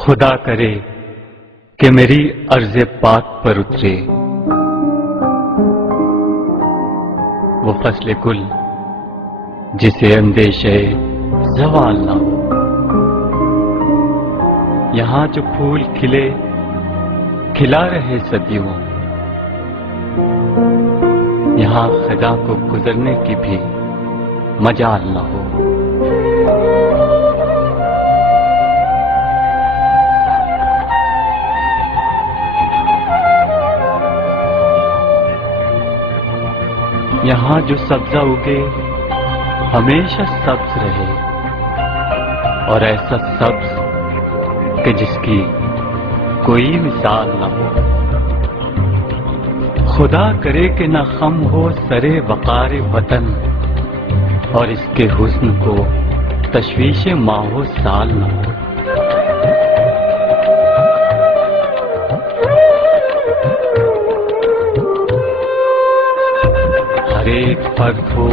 खुदा करे कि मेरी अर्ज़े पाक पर उतरे वो फसले गुल जिसे अंदेशे ज़वाल ना हो। यहाँ जो फूल खिले खिला रहे सदियों, यहाँ खजा को गुजरने की भी मजाल ना हो। यहाँ जो सब्जा उगे हमेशा सब्ज रहे, और ऐसा सब्ज कि जिसकी कोई मिसाल न हो। खुदा करे कि न खम हो सरे वक़ार वतन, और इसके हुस्न को तशवीशे माहो साल न हो। हर एक फर्द हो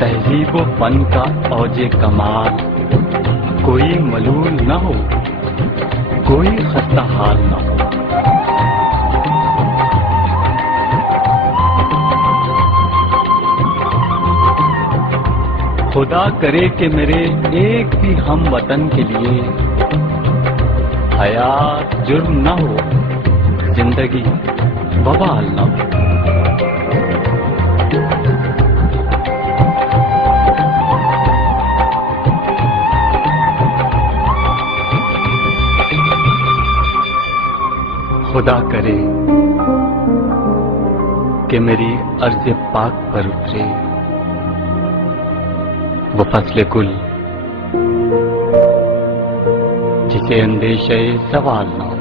तहजीब व फन का औजे कमाल, कोई मलूल न हो, कोई खस्ता हाल न हो। खुदा करे कि मेरे एक भी हम वतन के लिए हयात जुर्म न हो, जिंदगी वबाल न हो। खुदा करे कि मेरी अर्ज़े पाक पर उतरे वो फसले गुल जिसे अंदेशे ज़वाल ना हो।